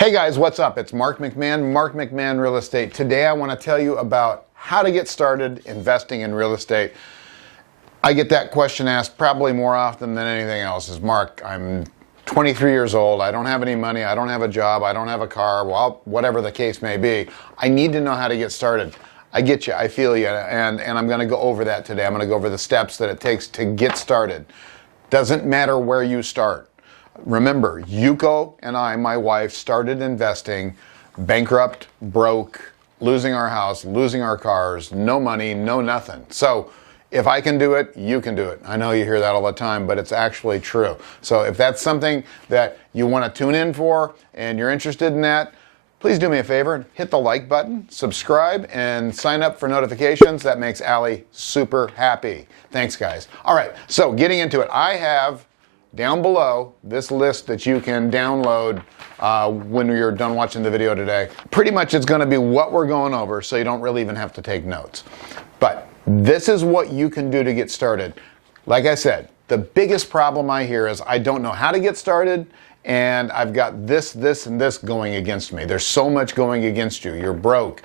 Hey guys, what's up? It's Mark McMahon Real Estate. Today I want to tell you about how to get started investing in real estate. I get that question asked probably more often than anything else. Is Mark, I'm 23 years old, I don't have any money, I don't have a job, I don't have a car, well, whatever the case may be. I need to know how to get started. I get you, I feel you, and I'm going to go over that today. I'm going to go over the steps that it takes to get started. Doesn't matter where you start. Remember, Yuko and I, my wife, started investing, bankrupt, broke, losing our house, losing our cars, no money, no nothing. So if I can do it, you can do it. I know you hear that all the time, but it's actually true. So if that's something that you want to tune in for and you're interested in that, please do me a favor and hit the like button, subscribe, and sign up for notifications. That makes Allie super happy. Thanks, guys. All right, so getting into it, I have down below this list that you can download when you're done watching the video today. Pretty much it's going to be what we're going over, so you don't really even have to take notes. But this is what you can do to get started. Like I said, the biggest problem I hear is I don't know how to get started, and I've got this, and this going against me. There's so much going against you. You're broke.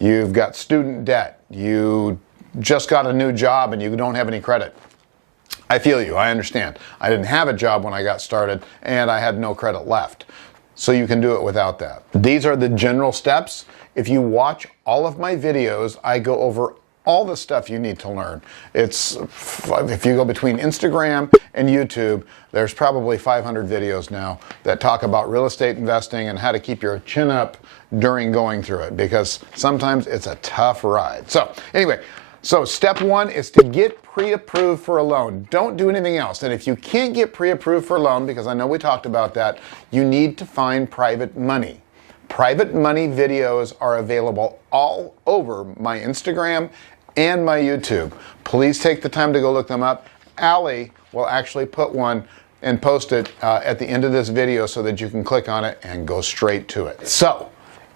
You've got student debt. You just got a new job and you don't have any credit. I feel you, I understand. I didn't have a job when I got started and I had no credit left. So you can do it without that. These are the general steps. If you watch all of my videos, I go over all the stuff you need to learn. It's, if you go between Instagram and YouTube, there's probably 500 videos now that talk about real estate investing and how to keep your chin up during going through it, because sometimes it's a tough ride. So anyway, so step one is to get pre-approved for a loan. Don't do anything else. And if you can't get pre-approved for a loan, because I know we talked about that, you need to find private money. Private money videos are available all over my Instagram and my YouTube. Please take the time to go look them up. Allie will actually put one and post it at the end of this video so that you can click on it and go straight to it. So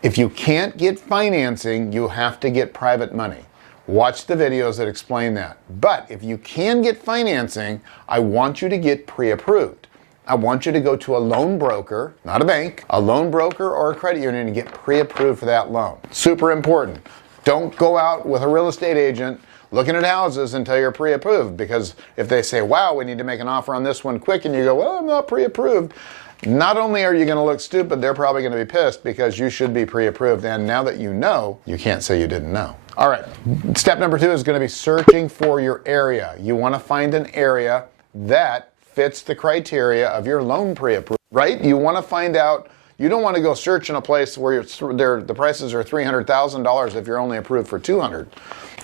if you can't get financing, you have to get private money. Watch the videos that explain that. But if you can get financing, I want you to get pre-approved. I want you to go to a loan broker, not a bank, a loan broker or a credit union and get pre-approved for that loan. Super important. Don't go out with a real estate agent looking at houses until you're pre-approved, because if they say, wow, we need to make an offer on this one quick, and you go, well, I'm not pre-approved, not only are you going to look stupid, they're probably going to be pissed because you should be pre-approved. And now that you know, you can't say you didn't know. All right, step number two is going to be searching for your area. You want to find an area that fits the criteria of your loan pre-approved, right? You want to find out. You don't want to go search in a place where the prices are $300,000 if you're only approved for $200,000.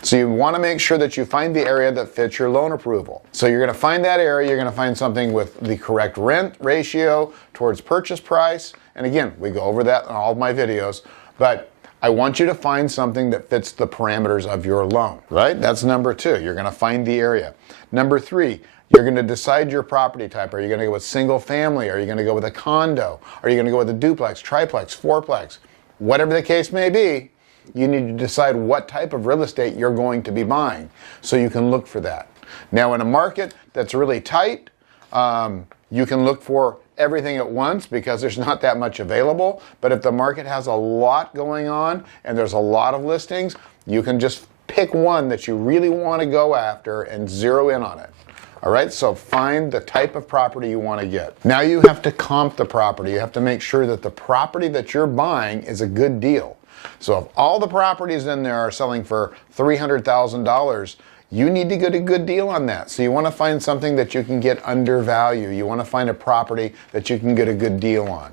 So you want to make sure that you find the area that fits your loan approval. So you're going to find that area, you're going to find something with the correct rent ratio towards purchase price. And again, we go over that in all of my videos, but I want you to find something that fits the parameters of your loan, right? That's number two. You're going to find the area. Number three, you're going to decide your property type. Are you going to go with single family? Are you going to go with a condo? Are you going to go with a duplex, triplex, fourplex? Whatever the case may be, you need to decide what type of real estate you're going to be buying so you can look for that. Now, in a market that's really tight, you can look for everything at once because there's not that much available. But if the market has a lot going on and there's a lot of listings, you can just pick one that you really want to go after and zero in on it. All right, so find the type of property you want to get. Now you have to comp the property. You have to make sure that the property that you're buying is a good deal. So if all the properties in there are selling for $300,000, you need to get a good deal on that. So you want to find something that you can get under value. You want to find a property that you can get a good deal on.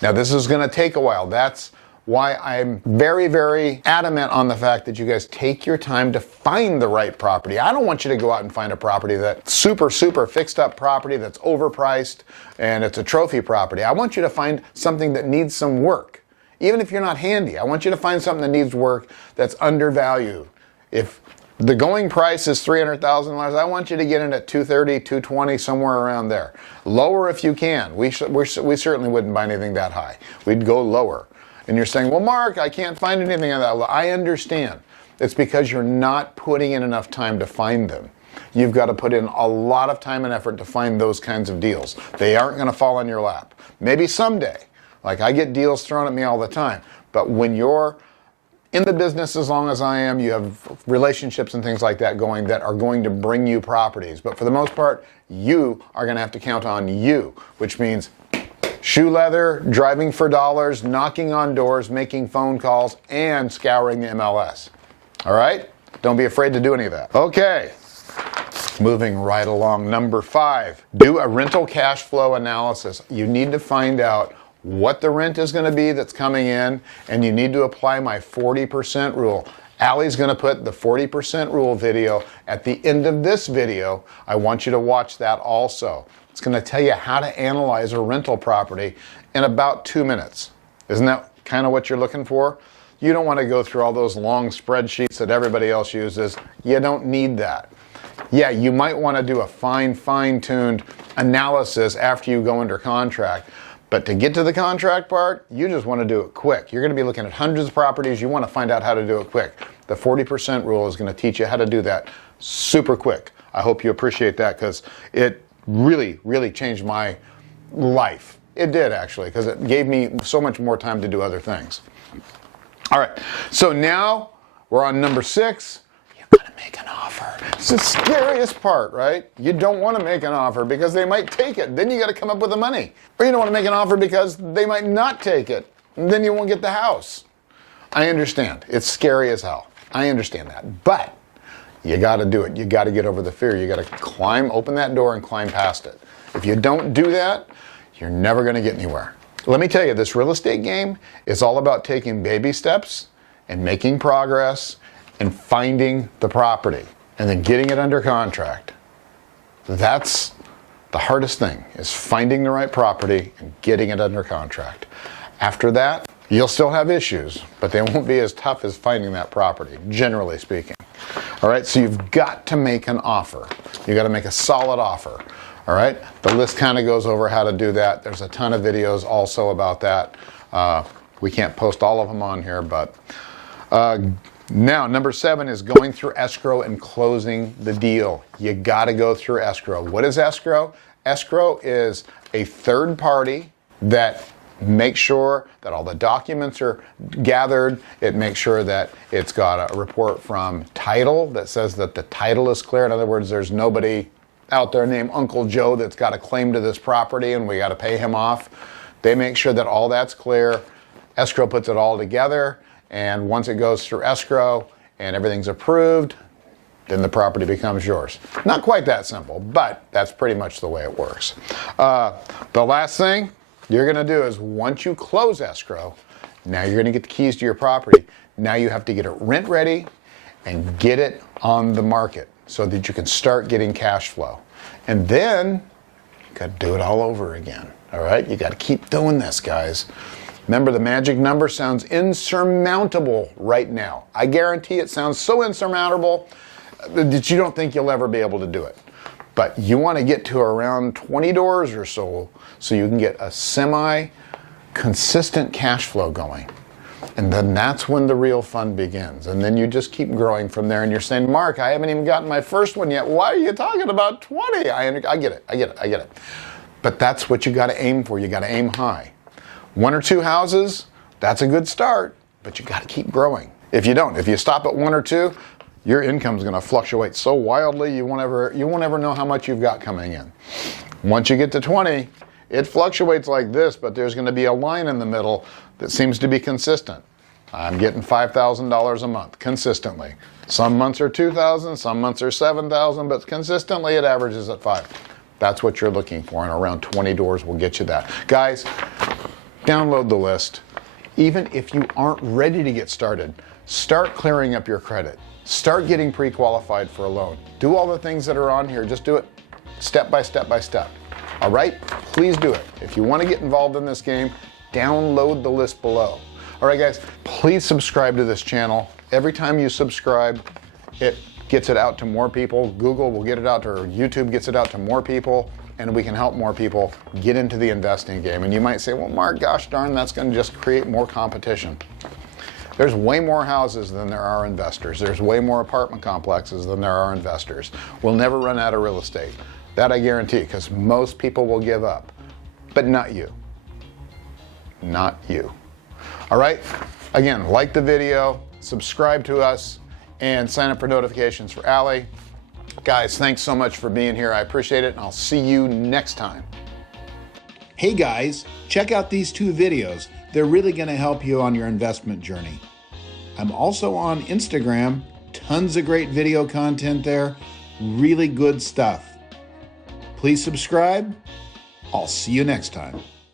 Now this is going to take a while. That's why I'm very, very adamant on the fact that you guys take your time to find the right property. I don't want you to go out and find a property that's super fixed up property that's overpriced and it's a trophy property. I want you to find something that needs some work. Even if you're not handy, I want you to find something that needs work that's undervalued. If the going price is $300,000, I want you to get in at $230,000, $220,000, somewhere around there. Lower if you can. We certainly wouldn't buy anything that high. We'd go lower. And you're saying, well, Mark, I can't find anything on that. Well, I understand. It's because you're not putting in enough time to find them. You've got to put in a lot of time and effort to find those kinds of deals. They aren't going to fall on your lap. Maybe someday. Like, I get deals thrown at me all the time. But when you're in the business as long as I am, you have relationships and things like that going that are going to bring you properties. But for the most part, you are going to have to count on you, which means shoe leather, driving for dollars, knocking on doors, making phone calls, and scouring the MLS. All right? Don't be afraid to do any of that. Okay. Moving right along. Number 5, do a rental cash flow analysis. You need to find out what the rent is going to be that's coming in, and you need to apply my 40% rule. Allie's going to put the 40% rule video at the end of this video. I want you to watch that also. It's going to tell you how to analyze a rental property in about 2 minutes. Isn't that kind of what you're looking for? You don't want to go through all those long spreadsheets that everybody else uses. You don't need that. Yeah, you might want to do a fine-tuned analysis after you go under contract. But to get to the contract part, you just want to do it quick. You're going to be looking at hundreds of properties. You want to find out how to do it quick. The 40% rule is going to teach you how to do that super quick. I hope you appreciate that, because it really, really changed my life. It did, actually, because it gave me so much more time to do other things. All right, so now we're on number 6. You gotta make an offer. It's the scariest part, right? You don't want to make an offer because they might take it. Then you got to come up with the money. Or you don't want to make an offer because they might not take it. And then you won't get the house. I understand. It's scary as hell. I understand that. But you got to do it. You got to get over the fear. You got to open that door and climb past it. If you don't do that, you're never going to get anywhere. Let me tell you, this real estate game is all about taking baby steps and making progress and finding the property and then getting it under contract. That's the hardest thing, is finding the right property and getting it under contract. After that, you'll still have issues, but they won't be as tough as finding that property, generally speaking. All right, so you've got to make an offer. You've got to make a solid offer. All right, the list kind of goes over how to do that. There's a ton of videos also about that. We can't post all of them on here, but now number 7 is going through escrow and closing the deal. You got to go through escrow. What is escrow? Escrow is a third party that makes sure that all the documents are gathered. It makes sure that it's got a report from title that says that the title is clear. In other words, there's nobody out there named Uncle Joe that's got a claim to this property and we got to pay him off. They make sure that all that's clear. Escrow puts it all together, and once it goes through escrow and everything's approved, then the property becomes yours. Not quite that simple, but that's pretty much the way it works. The last thing you're going to do is, once you close escrow, now you're going to get the keys to your property. Now you have to get it rent ready and get it on the market so that you can start getting cash flow. And then you got to do it all over again. All right? You got to keep doing this, guys. Remember, the magic number sounds insurmountable right now. I guarantee it sounds so insurmountable that you don't think you'll ever be able to do it. But you want to get to around 20 doors or so you can get a semi-consistent cash flow going. And then that's when the real fun begins. And then you just keep growing from there. And you're saying, Mark, I haven't even gotten my first one yet. Why are you talking about 20? I get it. But that's what you got to aim for. You got to aim high. 1 or 2 houses, that's a good start, but you got to keep growing. If you stop at 1 or 2, your income's going to fluctuate so wildly you won't ever know how much you've got coming in. Once you get to 20, it fluctuates like this, but there's going to be a line in the middle that seems to be consistent. I'm getting $5,000 a month consistently. Some months are $2,000, some months are $7,000, but consistently it averages at $5,000. That's what you're looking for, and around 20 doors will get you that. Guys, download the list. Even if you aren't ready to get started, start clearing up your credit. Start getting pre-qualified for a loan. Do all the things that are on here. Just do it step by step by step. All right? Please do it. If you want to get involved in this game, download the list below. All right, guys, please subscribe to this channel. Every time you subscribe, it gets it out to more people. Google will get it out to, or YouTube gets it out to more people, and we can help more people get into the investing game. And you might say, well, Mark, gosh darn, that's going to just create more competition. There's way more houses than there are investors. There's way more apartment complexes than there are investors. We'll never run out of real estate. That I guarantee, because most people will give up, but not you. not you. All right? Again, like the video, subscribe to us, and sign up for notifications for Allie. Guys, thanks so much for being here. I appreciate it, and I'll see you next time. Hey guys, check out these 2 videos. They're really going to help you on your investment journey. I'm also on Instagram. Tons of great video content there. Really good stuff. Please subscribe. I'll see you next time.